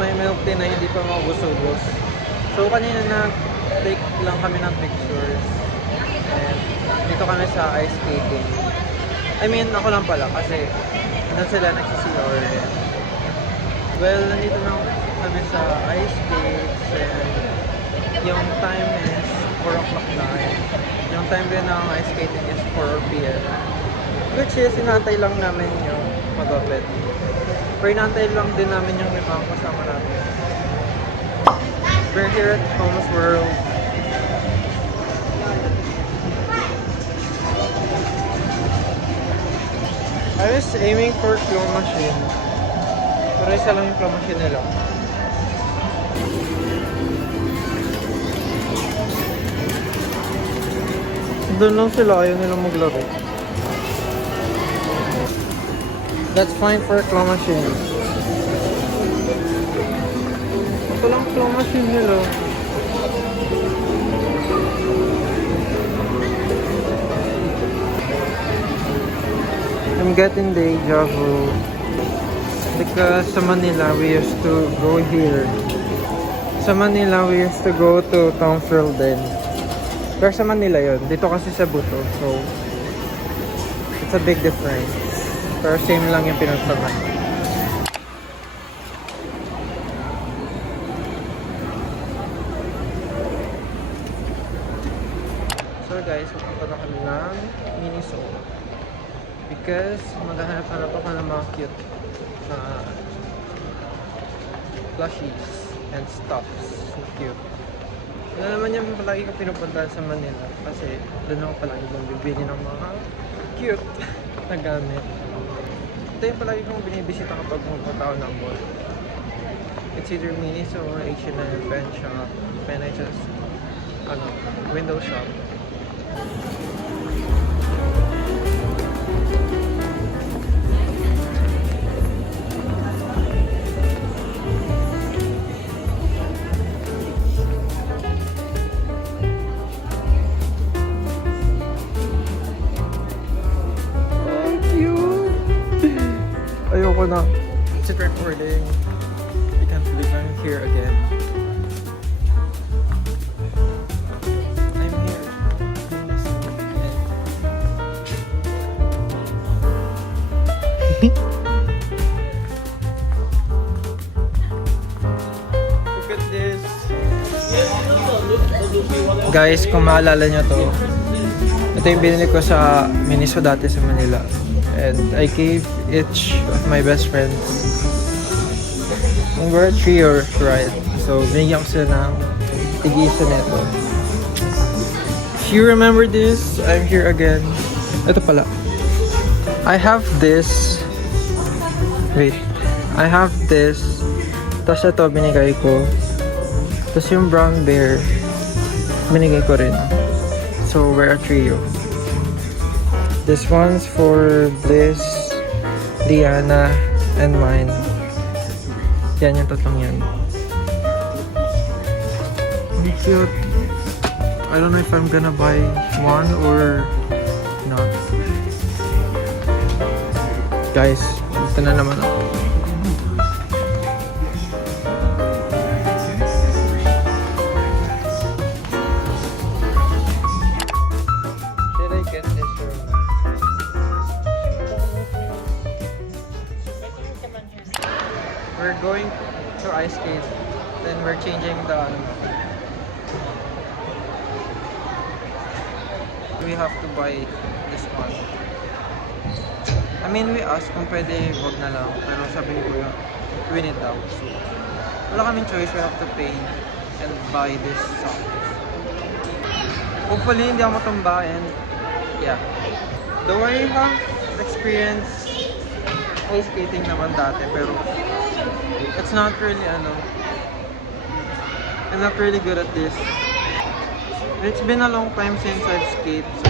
May milk tea na hindi pa maubos-ubos. So kanina na-take lang kami ng pictures. And dito kami sa ice skating. I mean, ako lang pala kasi nandun sila nagsisior. Well, nandito na kami sa ice skates and yung time is 4 o'clock na. Yung time din ng ice skating is 4 p.m. Which is, sinantay lang namin yung mag-open. Pero inantay lang din namin yung may mga kasama namin. We're here at Thomas World. I was aiming for claw machine. Pero isa lang yung claw machine nila. Doon lang sila, ayaw nilang maglaro. That's fine for claw machine. Ito lang claw machine nila. I'm getting deja vu. Because sa Manila, we used to go here. Sa Manila, we used to go to Townsville din. Pero sa Manila yun. Dito kasi sa Buto. So, it's a big difference. Pero same lang yung pinuntahan. So guys, pupunta na kami ng Miniso. Because maghahanap-hanap ako ng mga cute na plushies and stuffs. So cute. Ano naman yung palagi ko pinupuntahan sa Manila. Kasi doon ako palagi kong bibili ng mga cute na gamit. Ito yung palagi kong binibisita kapag pumunta ako ng mall. It's either Miniso or H&M, pen shop, pen I just, window shop. Ayoko na. It's recording. I can't believe I'm here again. I'm here. Look at this. Guys, kung maalala nyo to, ito yung binili ko sa Miniso dati sa Manila. And I gave each of my best friends. We were 3 years, right? So, binigyan ko sila ng tig-isa nito. If you remember this, I'm here again. Ito pala. I have this. Wait. I have this. Tapos ito, binigay ko. Tapos yung brown bear, binigay ko rin. So, we're a trio. This one's for Bliss, Diana, and mine. Yan yung tatlong yan. It's cute. I don't know if I'm gonna buy one or not. Guys, ito na naman ako. Should I get this or not? We're going to ice skate, then we're changing the we have to buy this one. I mean, we asked kung pwede wag na lang, pero sabi ni Kuya, we need daw. So, wala kaming choice, we have to pay and buy this socks. Hopefully, hindi ako matumba and yeah. Though I have experience ice skating naman dati, pero it's not really I'm not really good at this. It's been a long time since I've skated. So.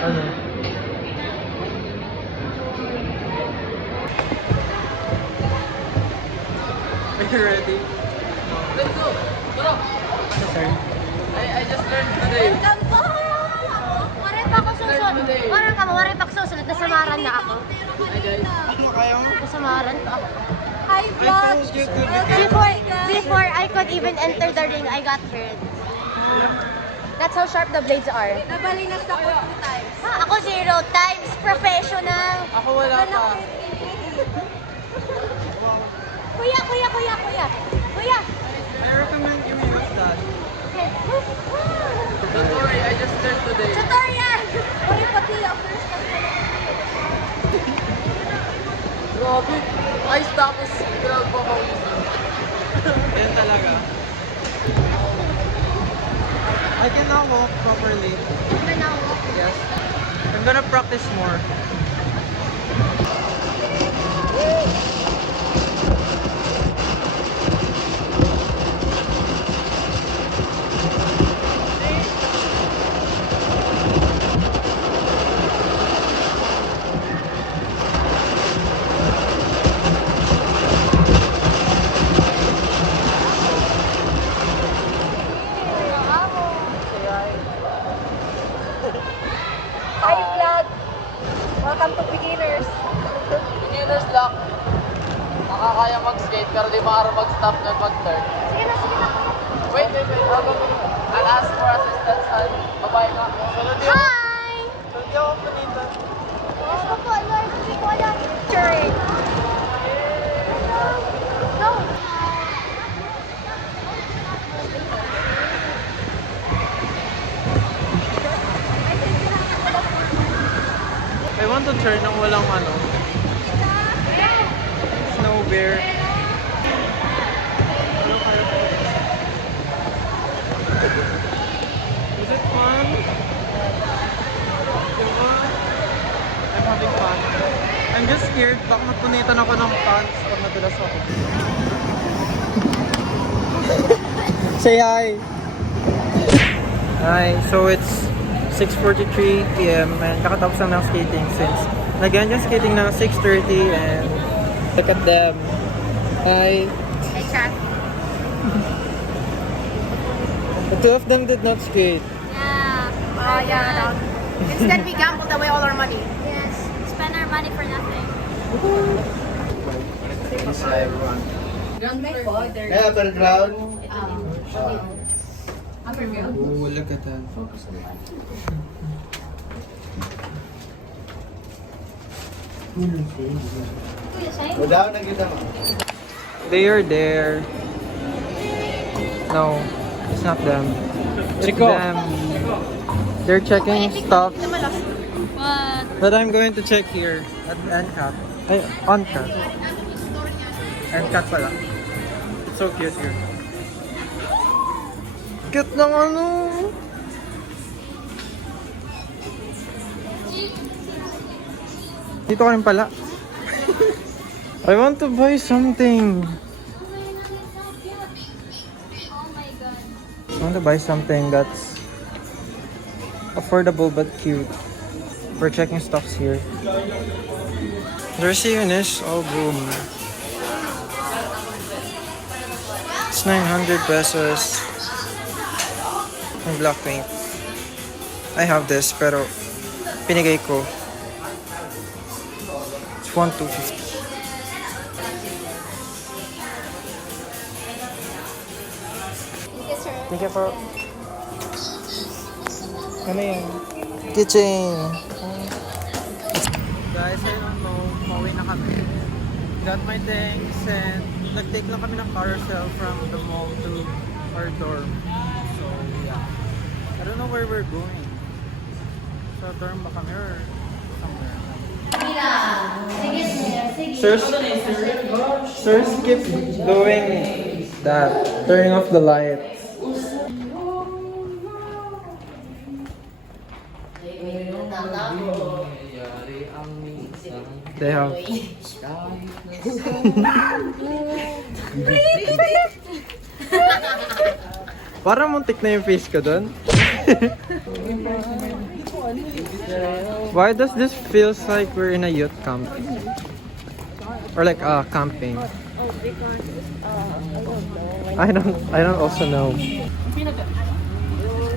Ano? Are you ready? Let's go! Tara! Sorry. I just learned today. Waray pa ako susunod. Nasamaran na ako. Hi guys. Ano kaya mo? Nasamaran pa ako. Hi, I vlog! told you to be Before I could even enter the ring, I got hurt. That's how sharp the blades are. Nabalinas ako 2 times. Ako 0 times. Professional. Ako wala pa. Kuya. Kuya. I recommend you use that. Okay. Don't worry, I just learned today. Tutorial! Uy, pati yung first time na lang. Grabe. Ice tapos pinagpapawisan. Yan talaga. I can now walk properly. Yes. I'm gonna practice more. Hi, vlog! Welcome to beginners. Beginner's luck. Nakakaya mag-skate pero di maaari mag-stop nun mag-turn. Sige na. Wait. I'll ask for assistance. Babae nga. Sunod yun. Hi! Sunod yun, Benita. Gusto ko, Lord. Hindi ko alam. Sure. No. I want to turn ng walang ano. Snow bear. Ano kaya to? Is it fun? Diba? I'm having fun. I'm just scared. Baka mapunitan ako ng pants pag nadulas ako. Say hi! Hi, so it's 6:43 p.m. and kakatapos lang ng skating since nag-end yung skating ng 6:30 and look at them. Hi! Hey, chat. The two of them did not skate. Yeah. Oh, yeah. Instead, we gambled away all our money. Yes. Spend our money for nothing. Yeah, upper ground. Oh, look at that. Go down na kita mo. They are there. No, it's not them. It's them. They're checking stuff What? that I'm going to check here at NCAT. Ay, ONCAT. NCAT pala. It's so cute here. Cute ng ano. Dito ka rin pala. I want to buy something. I want to buy something that's affordable but cute. We're checking stuffs here. There's a Eunice album. It's 900 pesos. Yung black paint. I have this pero pinigay ko. It's 1,250. Thank you for... Ano yun? Kitchen! Guys, I don't know. Pauwi na kami. Got my things and nag-take lang kami ng carousel from the mall to our dorm. So, yeah. I don't know where we're going. Sa dorm ba kami or somewhere? Sir, skip doing that. Turning off the lights. They have Parang muntik na yung face ko doon. Why does this feels like we're in a youth camp? Or like camping? I don't also know.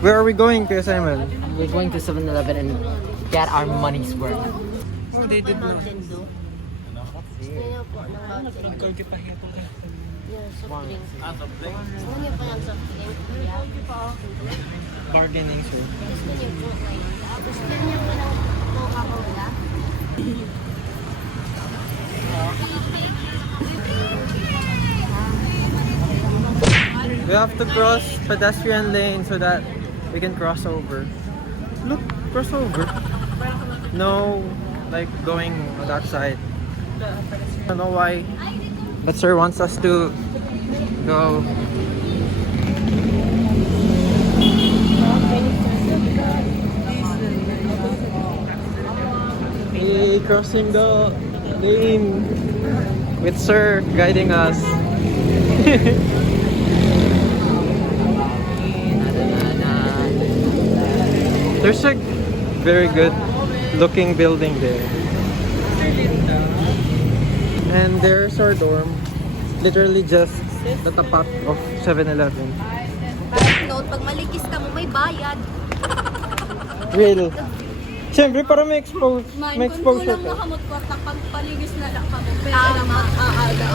Where are we going, Kuya Simon? We're going to 7-Eleven and get our money's worth. Oh, they did not. Mountain Dew. Gusto niyo po ng Mountain Dew. Yung soft drink. Gusto niyo po ng soft drink, kuya? Bargaining, sir. Gusto niyo po, gusto niyo po ng Coca-Cola? We have to cross pedestrian lane so that we can cross over. Look, cross over. No, like going on that side. I don't know why, but sir wants us to go. Hey, crossing the lane with sir guiding us. There's a very good looking building there. And there's our dorm. Literally just the tapat of 7-Eleven. Note, pag maligis ka mo, may bayad. Real. Siyempre para may exposure ka. Makamot ko at pagpaligis na lang ka mo. Pero aaga.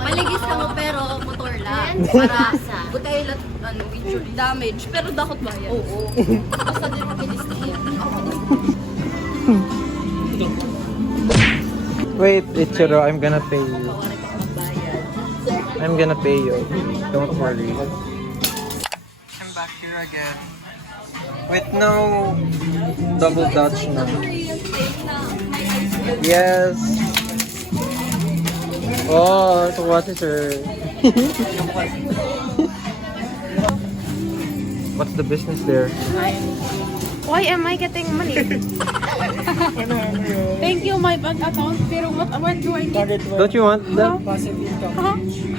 Maligis ka mo pero motor lang. Para sa butay lang injury damage. Pero dakot bayad. Oo. Basta din mo kinistiyan. Wait, Ichiro, I'm gonna pay you. I'm gonna pay you. Don't worry. I'm back here again. With no double dutch na. Yes. Oh, so what is her? What's the business there? Why am I getting money? Thank you, my bank account. Pero what do I need? Don't you want that?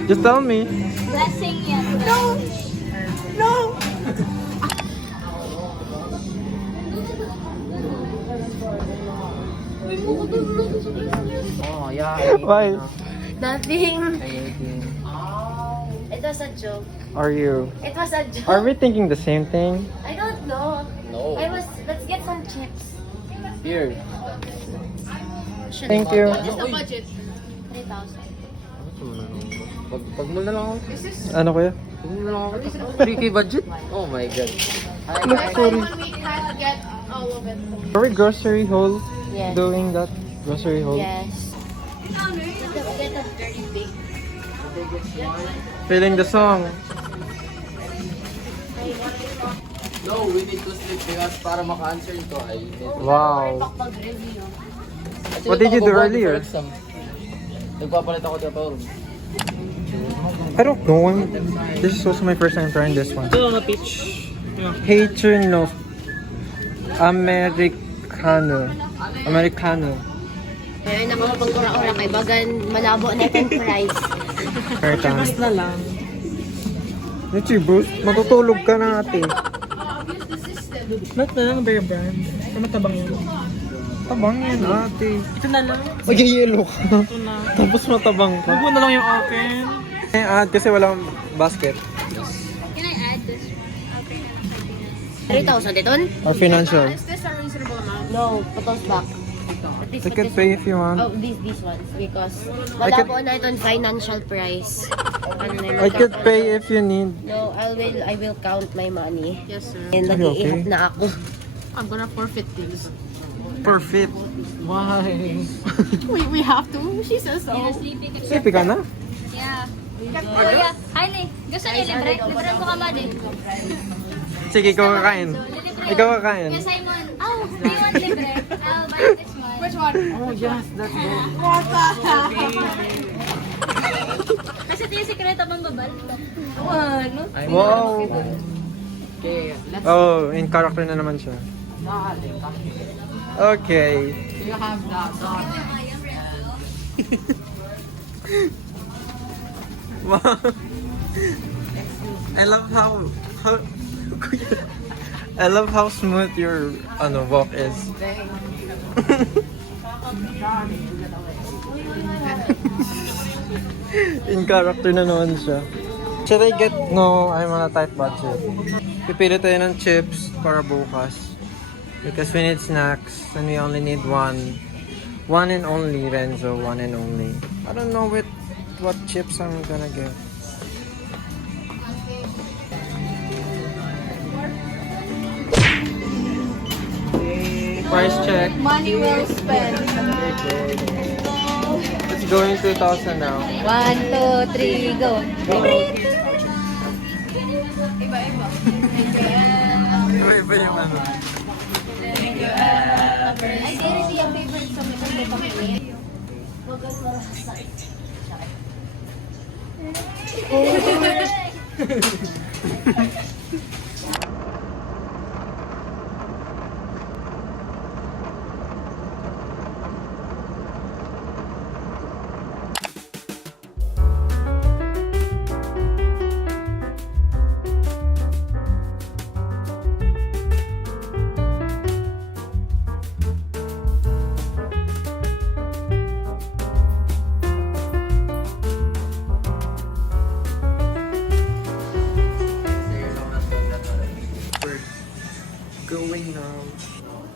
Just tell me. Blessing yan. No! No! Oh, yeah. Why? Nothing. It was a joke. Are you? It was a joke. Are we thinking the same thing? I don't know. No. Let's get some chips. Here. Thank you. What is the budget? 3,000. Pag mo na lang ako. Ano kuya? Pag mo na lang ako. 3K budget? Oh my god. Look, sorry. We try to get all of it. Are we grocery haul? Yes. Doing that grocery haul? Yes. Get a very big. Feeling the song. No, we need to sleep because para maka-answer ito ay need to... Wow. Mag-review. What did you do earlier? Nagpapalit ako dito room. I don't know. This is also my first time trying this one. Hater no. Americano. Ayun, nakapagpagkura-ura kay Bagan, malabo na itong price. Americano. na lang. Nichi, Bruce, matutulog ka na ate. Ba't na lang bear brand? Kaya matabang yun. Tabang yan ate. Ito na lang. Mag-yellow ka. Ito na. Tapos matabang ka. Huwag mo na lang yung open. Add kasi walang basket. Can I add this? 3,000 iton? Or financial. Is this a reasonable amount? No, photos back. I could pay if you want. Oh, these ones because I wala could- po na itong financial price. Ano na yung I could magkakaroon. pay if you need. No, I will count my money. Yes, sir. And Are you nag-iihap okay? na ako. I'm gonna forfeit these. Perfect. Why? We have to. She says so. Sleepy ka na? Yeah. Kuya, hi Lee. Gusto niyo libre? Libre ko ka man eh. Sige, ikaw kakain. Ikaw kakain. Kuya Simon, oh, do you want libre? I'll buy this one. Which one? Oh yes, that's good. Kasi ito yung sikreto mong babal. Ano? Wow. Okay, let's... Oh, in character na naman siya. Okay. You have that. Wow. I love how I love how smooth your walk is. In character na naman siya. Should I get? No, I'm on a tight budget. Pipili tayo ng chips para bukas. Because we need snacks and we only need one. One and only, Renzo. One and only. I don't know what chips I'm gonna get. Price check. Money well spent. It's going 2,000 now. 1, 2, 3, go. Iba yung ano. Ay, seriously, yung favorite sa mga pagkakamit.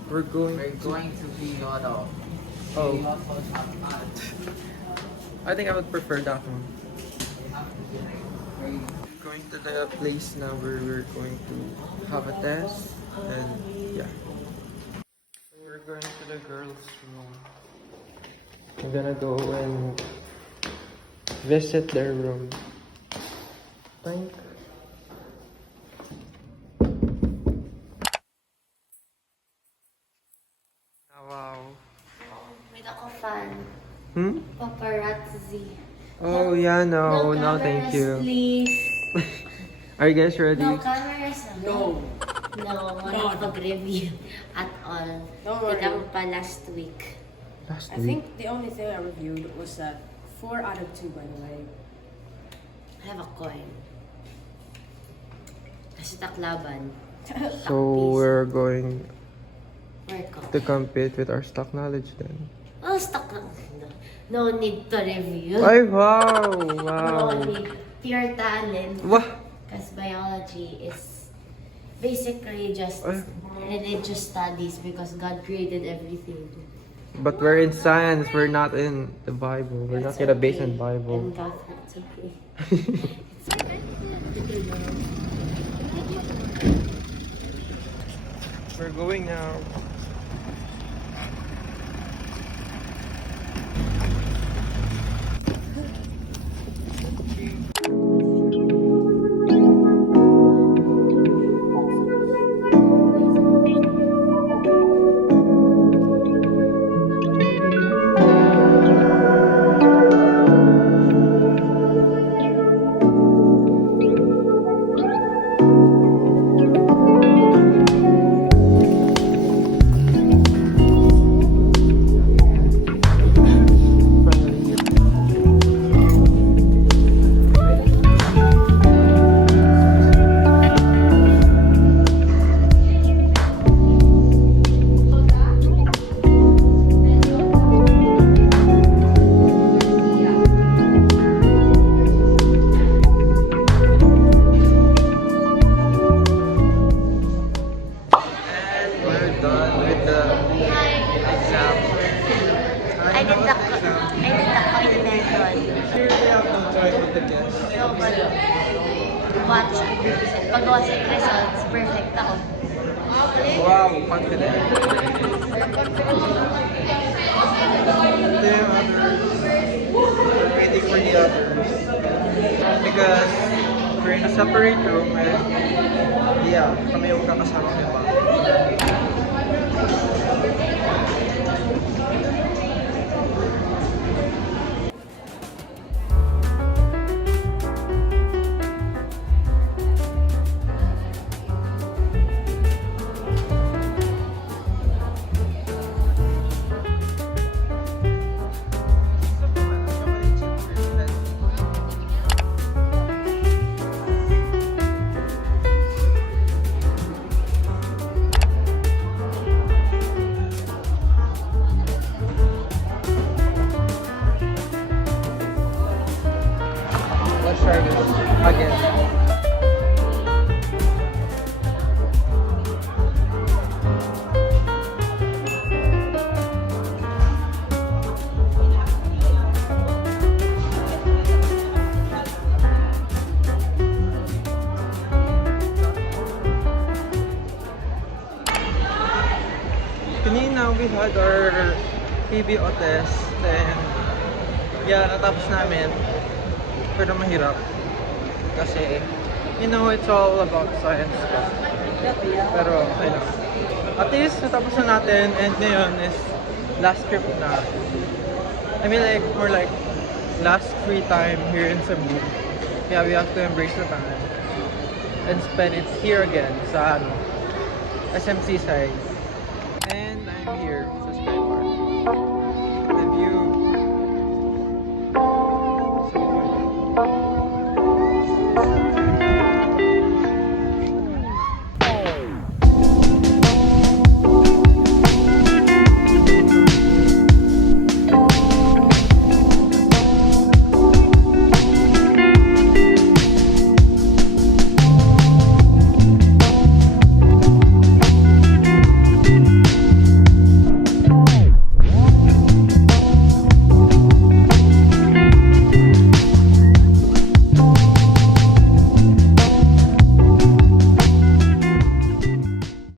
We're going to be Oh. I think I would prefer that one. Going to the place now where we're going to have a test and yeah. We're going to the girls' room. I'm gonna go and visit their room. Thank. Wow. Wait ako fan. Paparazzi. Oh yeah, no, thank you. Please. Are you guys ready? No cameras. No. No, wala pag-review at all. Don't worry. Ikaw pa last week. Last I think the only thing I reviewed was that 4 out of 2, by the way. I have a coin. Kasi taklaban. So we're going Where ko? to compete with our stock knowledge then. Oh, stuck lang. No need to review. Ay, wow! No Wow! need. Pure talent. Wah! Because biology is basically just Ay. religious studies because God created everything. But we're in science, we're not in the Bible. We're not gonna base on Bible. And God, that's okay. We're going now. Watch. Pagawa sa results, perfect ako. Wow, confident. Ito yung others. We're waiting for the others. Because we're in a separate room and yeah, kami yung kakasama ng iba. try this again. Kanina we had our PBO test, then yeah, natapos namin. Pero mahirap. Kasi, you know, it's all about science stuff. Pero, I know. At least, natapos na natin, and ngayon is last trip na. I mean, like, more like last free time here in Cebu. Yeah, we have to embrace the time and spend it here again sa ano, SMC side. And I'm here sa Sky Park. The view. So,